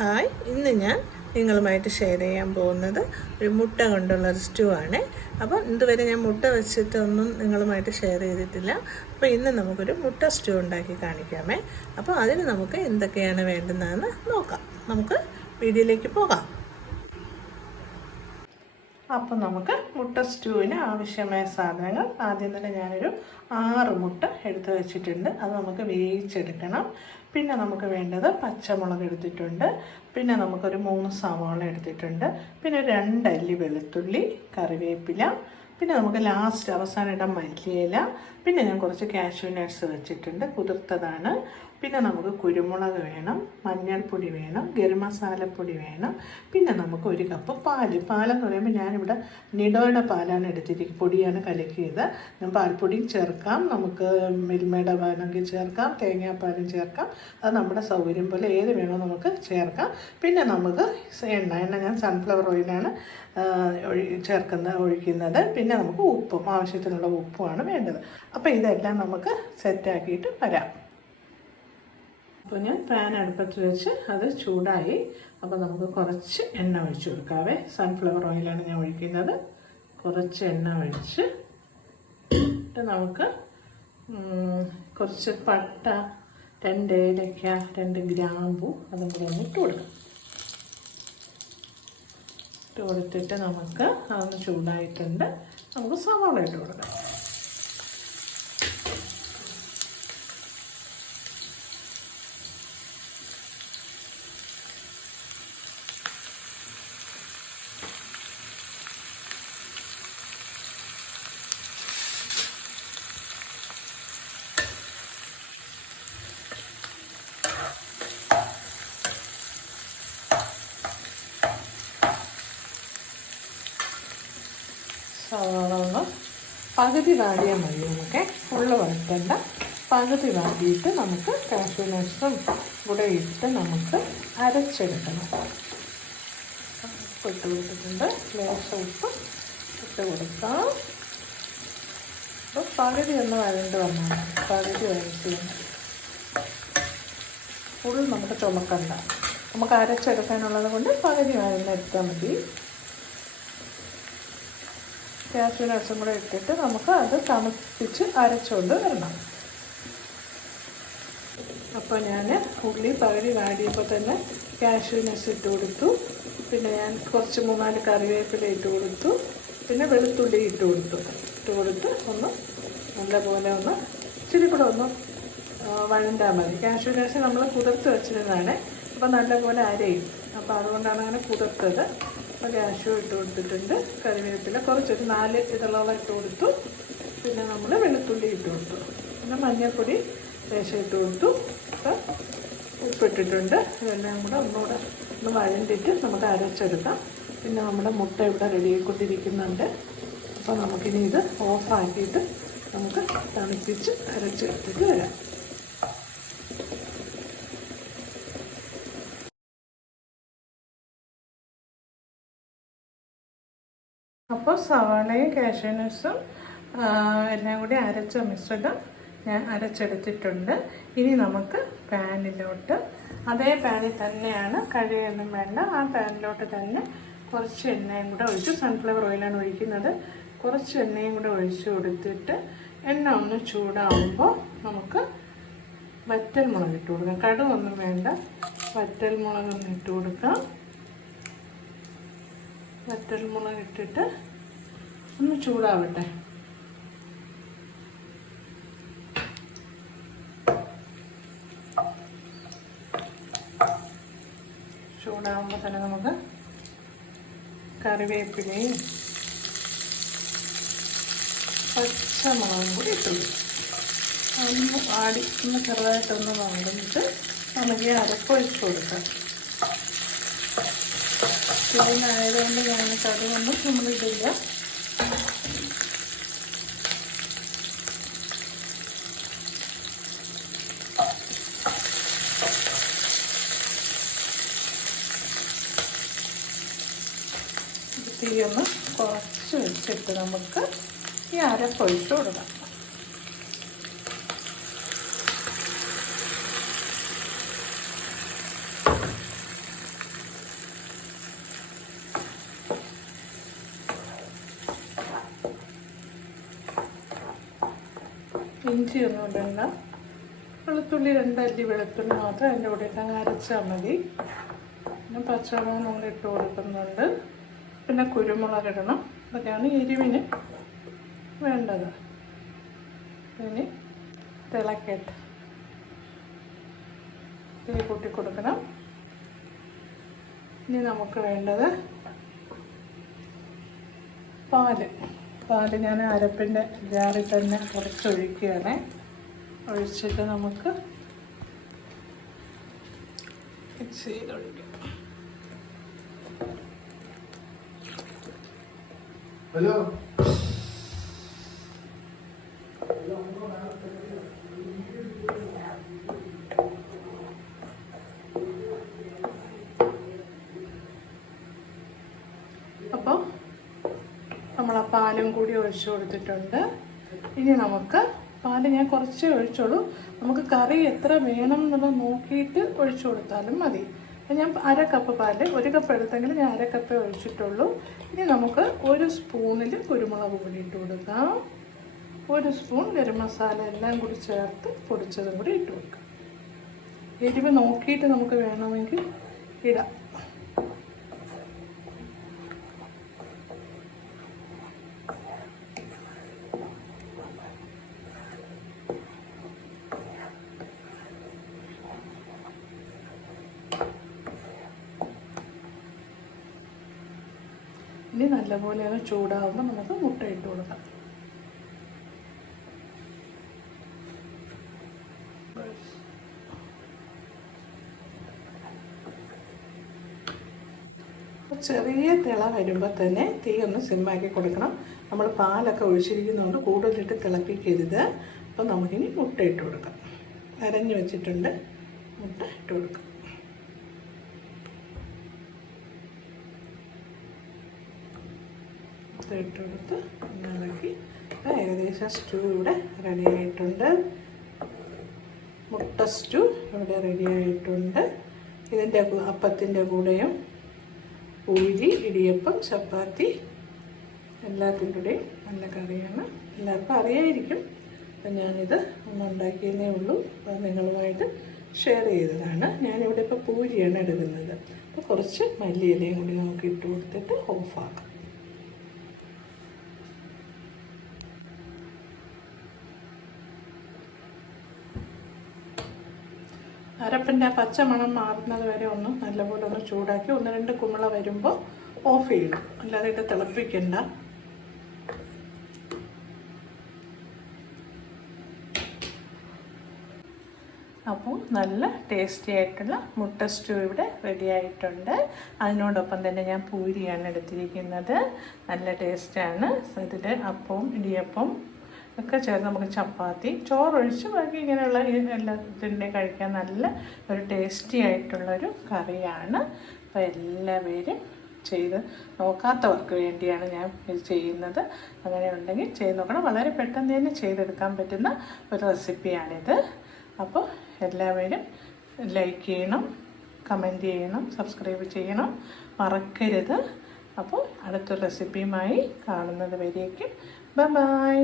Hi, ഇന്ന് ഞാൻ നിങ്ങളുമായിട്ട് ഷെയർ ചെയ്യാൻ പോകുന്നത് ഒരു മുട്ട കൊണ്ടുള്ളൊരു സ്റ്റൂ ആണ്. അപ്പോൾ ഇതുവരെ ഞാൻ മുട്ട വെച്ചിട്ടൊന്നും നിങ്ങളുമായിട്ട് ഷെയർ ചെയ്തിട്ടില്ല. അപ്പോൾ ഇന്ന് നമുക്കൊരു മുട്ട സ്റ്റൂ ഉണ്ടാക്കി കാണിക്കാമേ. അപ്പോൾ അതിന് നമുക്ക് എന്തൊക്കെയാണ് വേണ്ടുന്നതെന്ന് നോക്കാം. നമുക്ക് വീഡിയോയിലേക്ക് പോകാം. അപ്പോൾ നമുക്ക് മുട്ട സ്റ്റൂവിന് ആവശ്യമായ സാധനങ്ങൾ ആദ്യം തന്നെ ഞാനൊരു 6 മുട്ട എടുത്ത് വെച്ചിട്ടുണ്ട്. അത് നമുക്ക് വേവിച്ചെടുക്കണം. പിന്നെ നമുക്ക് വേണ്ടത് പച്ചമുളക് എടുത്തിട്ടുണ്ട്. പിന്നെ നമുക്കൊരു 3 സവാള എടുത്തിട്ടുണ്ട്. പിന്നെ 2 അല്ലി വെളുത്തുള്ളി, കറിവേപ്പില, പിന്നെ നമുക്ക് ലാസ്റ്റ് അവസാനം ഇടാൻ മല്ലിയില, പിന്നെ ഞാൻ കുറച്ച് കാഷ്യൂ നട്ട്സ് വെച്ചിട്ടുണ്ട്, കുതിർത്തതാണ്. പിന്നെ നമുക്ക് കുരുമുളക് വേണം, മഞ്ഞൾപ്പൊടി വേണം, ഗരം മസാലപ്പൊടി വേണം. പിന്നെ നമുക്ക് 1 കപ്പ് പാലെന്ന് പറയുമ്പോൾ ഞാനിവിടെ നിഡോയുടെ പാലാണ് എടുത്തിരിക്കുന്നത്, പൊടിയാണ് കലക്കിയത്. ഞാൻ പാൽപ്പൊടിയും ചേർക്കാം, നമുക്ക് മിൽമയുടെ വേണമെങ്കിൽ ചേർക്കാം, തേങ്ങാപ്പാലും ചേർക്കാം. അത് നമ്മുടെ സൗകര്യം പോലെ ഏത് വേണോ നമുക്ക് ചേർക്കാം. പിന്നെ നമുക്ക് എണ്ണ ഞാൻ സൺഫ്ലവർ ഓയിലാണ് ഒഴിക്കുന്നത്. പിന്നെ നമുക്ക് ഉപ്പും ആവശ്യത്തിനുള്ള ഉപ്പുമാണ് വേണ്ടത്. അപ്പോൾ ഇതെല്ലാം നമുക്ക് സെറ്റാക്കിയിട്ട് വരാം. അപ്പോൾ ഞാൻ പാൻ അടുപ്പത്ത് വെച്ച് അത് ചൂടായി. അപ്പോൾ നമുക്ക് കുറച്ച് എണ്ണ ഒഴിച്ച് കൊടുക്കാവേ. സൺഫ്ലവർ ഓയിലാണ് ഞാൻ ഒഴിക്കുന്നത്. കുറച്ച് എണ്ണ ഒഴിച്ച് നമുക്ക് കുറച്ച് പട്ട, 2 ഏലക്ക, 2 ഗ്രാമ്പു അതും കൂടെ ഒന്ന് ഇട്ട് കൊടുക്കാം. ഇട്ട് കൊടുത്തിട്ട് നമുക്ക് അതൊന്ന് ചൂടായിട്ടുണ്ട്. നമുക്ക് സവാള ഇട്ട് കൊടുക്കാം. സവാള ഒന്ന് പകുതി വാടിയാൽ മതി. നമുക്ക് ഫുള്ള് വഴറ്റണ്ട, പകുതി വാടിയിട്ട് നമുക്ക് കാഷ്യൂ നട്ട്സും കൂടെ ഇട്ട് നമുക്ക് അരച്ചെടുക്കണം. ഉപ്പ് ഇട്ട് കൊടുത്തിട്ടുണ്ട്, ലേശം ഉപ്പ് ഇട്ട് കൊടുക്കാം. അപ്പോൾ പകുതി ഒന്ന് വഴണ്ട് വന്നാൽ പകുതി വഴറ്റി ഫുൾ നമുക്ക് ചുമക്കണ്ട, നമുക്ക് അരച്ചെടുക്കാനുള്ളത് കൊണ്ട് പകുതി വഴന്നെടുത്താൽ മതി. കാഷ്യൂ നട്ട്സും കൂടെ ഇട്ടിട്ട് നമുക്ക് അത് തണുപ്പിച്ച് അരച്ചുകൊണ്ട് വരണം. അപ്പോൾ ഞാൻ ഉള്ളി പകുതി വാടിയപ്പോൾ തന്നെ കാഷ്യൂ നട്ട്സ് ഇട്ട് കൊടുത്തു. പിന്നെ ഞാൻ കുറച്ച് 3-4 കറിവേപ്പില ഇട്ട് കൊടുത്തു. പിന്നെ വെളുത്തുള്ളി ഇട്ട് കൊടുത്ത് ഒന്ന് നല്ലപോലെ ഒന്ന് ഇച്ചിരി കൂടെ ഒന്ന് വഴണ്ടാൽ മതി. കാഷ്യൂ നട്ട്സ് നമ്മൾ കുതിർത്ത് വെച്ചിരുന്നതാണ്. അപ്പോൾ നല്ലപോലെ അരയും. അപ്പോൾ അതുകൊണ്ടാണ് അങ്ങനെ കുതിർത്തത്. അപ്പോൾ കാഷ്യൂ ഇട്ട് കൊടുത്തിട്ടുണ്ട്, കറിവേപ്പില കുറച്ചൊരു 4 ഇതളോളം ഇട്ട് കൊടുത്തു. പിന്നെ നമ്മൾ വെളുത്തുള്ളി ഇട്ട് കൊടുത്തു. പിന്നെ മഞ്ഞൾപ്പൊടി ലേശം ഇട്ട് കൊടുത്തു. അപ്പോൾ ഉപ്പിട്ടിട്ടുണ്ട്. ഇതെല്ലാം കൂടെ ഒന്നുകൂടെ ഒന്ന് വഴണ്ടിട്ട് നമുക്ക് അരച്ചെടുക്കാം. പിന്നെ നമ്മുടെ മുട്ട ഇവിടെ റെഡിയായിക്കൊണ്ടിരിക്കുന്നുണ്ട്. അപ്പോൾ നമുക്കിനി ഇത് ഓഫാക്കിയിട്ട് നമുക്ക് തണുപ്പിച്ച് അരച്ചെടുത്തിട്ട് വരാം. അപ്പോൾ സവാളയും കാഷ്യൂ നട്ട്സും എല്ലാം കൂടി അരച്ച മിശ്രിതം ഞാൻ അരച്ചെടുത്തിട്ടുണ്ട്. ഇനി നമുക്ക് പാനിലോട്ട്, അതേ പാനിൽ തന്നെയാണ്, കഴുകിയൊന്നും വേണ്ട, ആ പാനിലോട്ട് തന്നെ കുറച്ച് എണ്ണയും കൂടെ ഒഴിച്ച്, സൺഫ്ലവർ ഓയിലാണ് ഒഴിക്കുന്നത്, കുറച്ച് എണ്ണയും കൂടെ ഒഴിച്ച് കൊടുത്തിട്ട് എണ്ണ ഒന്ന് ചൂടാവുമ്പോൾ നമുക്ക് വറ്റൽ മുളക് ഇട്ട് കൊടുക്കാം. കടുകൊന്നും വേണ്ട, വറ്റൽ മുളകൊന്ന് ഇട്ട് കൊടുക്കാം. വറ്റൽ മുളക് ഇട്ടിട്ട് ഒന്ന് ചൂടാവട്ടെ. ചൂടാവുമ്പോൾ തന്നെ നമുക്ക് കറിവേപ്പിലയും പച്ചമുളകും കൂടി ഇട്ടു. ഒന്ന് ആടി ഒന്ന് ചെറുതായിട്ടൊന്ന് വാങ്ങിട്ട് നമുക്ക് അരപ്പ് ഒഴിച്ച് കൊടുക്കാം. ഇതിനായതുകൊണ്ട് ഞാൻ കടുകൊന്നും നമ്മളിടില്ല. തീയൊന്ന് കുറച്ച് വെച്ചിട്ട് നമുക്ക് ഈ അരപ്പൊഴിച്ച് കൊടുക്കാം. ഇഞ്ചിയൊന്നും ഇടണ്ട. വെളുത്തുള്ളി 2 അല്ലി വെളുത്തുള്ളി മാത്രം അതിൻ്റെ കൂടെ അങ്ങ് അരച്ചാൽ മതി. പിന്നെ പച്ചമുളക് നമ്മൾ ഇട്ട് കൊടുക്കുന്നുണ്ട്. പിന്നെ കുരുമുളക് ഇടണം. അതൊക്കെയാണ് എരിവിന് വേണ്ടത്. ഇനി തിളക്കട്ടെ. തീ കൂട്ടി കൊടുക്കണം. ഇനി നമുക്ക് വേണ്ടത് പാല് ഞാൻ അരപ്പിൻ്റെ ജാറിൽ തന്നെ കുറച്ചൊഴിക്കുകയാണ്. ഒഴിച്ചിട്ട് നമുക്ക് മിക്സ് ചെയ്തൊഴിക്കാം. ഹലോ അപ്പോൾ നമ്മൾ ആ പാലും കൂടി ഒഴിച്ചു കൊടുത്തിട്ടുണ്ട്. ഇനി നമുക്ക് പാല് ഞാൻ കുറച്ചേ ഒഴിച്ചോളൂ. നമുക്ക് കറി എത്ര വേണം എന്നുള്ളത് നോക്കിയിട്ട് ഒഴിച്ചു കൊടുത്താലും മതി. ഞാൻ 1/2 കപ്പ് പാല്, 1 കപ്പ് എടുത്തെങ്കിൽ ഞാൻ 1/2 കപ്പേ ഒഴിച്ചിട്ടുള്ളൂ. ഇനി നമുക്ക് 1 സ്പൂണിൽ കുരുമുളക് പൊടി ഇട്ട് കൊടുക്കാം. 1 സ്പൂൺ ഗരം മസാല എല്ലാം കൂടി ചേർത്ത് പൊടിച്ചതും കൂടി ഇട്ട് കൊടുക്കാം. എരിവ് നോക്കിയിട്ട് നമുക്ക് വേണമെങ്കിൽ ഇടാം. ഇനി നല്ലപോലെ ഒന്ന് ചൂടാകുമ്പോൾ നമുക്ക് മുട്ട ഇട്ട് കൊടുക്കാം. ചെറിയ തിള വരുമ്പോൾ തന്നെ തീ ഒന്ന് സിമ്മാക്കി കൊടുക്കണം. നമ്മൾ പാലൊക്കെ ഒഴിച്ചിരിക്കുന്നതുകൊണ്ട് കൂടുതലിട്ട് തിളപ്പിക്കരുത്. അപ്പോൾ നമുക്കിനി മുട്ട ഇട്ട് കൊടുക്കാം. അരഞ്ഞു വെച്ചിട്ടുണ്ട്. മുട്ട ഇട്ട് കൊടുക്കാം. ഇട്ട് കൊടുത്ത് ഇളക്കി ഏകദേശം സ്റ്റൂ ഇവിടെ റെഡി ആയിട്ടുണ്ട്. മുട്ട സ്റ്റൂ ഇവിടെ റെഡി ആയിട്ടുണ്ട്. ഇതിൻ്റെ അപ്പത്തിൻ്റെ കൂടെയും പൂരി, ഇടിയപ്പം, ചപ്പാത്തി എല്ലാത്തിൻ്റെ കൂടെയും നല്ല കറിയാണ്. എല്ലാവർക്കും അറിയായിരിക്കും. അപ്പം ഞാനിത് ഒന്ന് ഉണ്ടാക്കിയതേ ഉള്ളൂ. അത് നിങ്ങളുമായിട്ട് ഷെയർ ചെയ്തതാണ്. ഞാനിവിടെ ഇപ്പോൾ പൂരിയാണ് എടുക്കുന്നത്. അപ്പോൾ കുറച്ച് മല്ലിയിലയും കൂടി നമുക്ക് ഇട്ട് കൊടുത്തിട്ട് ഓഫാക്കാം. അരപ്പിൻ്റെ പച്ചമണം മാറുന്നത് വരെ ഒന്ന് നല്ലപോലെ ഒന്ന് ചൂടാക്കി 1-2 കുമിള വരുമ്പോൾ ഓഫ് ചെയ്യണം. അല്ലാതെ ഇട്ട് തിളപ്പിക്കണ്ട. അപ്പോൾ നല്ല ടേസ്റ്റി ആയിട്ടുള്ള മുട്ട സ്റ്റൂ ഇവിടെ റെഡി ആയിട്ടുണ്ട്. അതിനോടൊപ്പം തന്നെ ഞാൻ പൂരിയാണ് എടുത്തിരിക്കുന്നത്. നല്ല ടേസ്റ്റാണ്. ഇതിൽ അപ്പവും ഇടിയപ്പം ഒക്കെ ചേർന്ന് നമുക്ക് ചപ്പാത്തി, ചോറൊഴിച്ച് ബാക്കി ഇങ്ങനെയുള്ള എല്ലാത്തിൻ്റെയും കഴിക്കാൻ നല്ല ഒരു ടേസ്റ്റി ആയിട്ടുള്ളൊരു കറിയാണ്. അപ്പോൾ എല്ലാവരും ചെയ്ത് നോക്കാത്തവർക്ക് വേണ്ടിയാണ് ഞാൻ ഇത് ചെയ്യുന്നത്. അങ്ങനെ ഉണ്ടെങ്കിൽ ചെയ്ത് നോക്കണം. വളരെ പെട്ടെന്ന് തന്നെ ചെയ്തെടുക്കാൻ പറ്റുന്ന ഒരു റെസിപ്പിയാണിത്. അപ്പോൾ എല്ലാവരും ലൈക്ക് ചെയ്യണം, കമൻറ്റ് ചെയ്യണം, സബ്സ്ക്രൈബ് ചെയ്യണം, മറക്കരുത്. അപ്പോൾ അടുത്തൊരു റെസിപ്പിയുമായി കാണുന്നത് വരേക്കും ബൈ.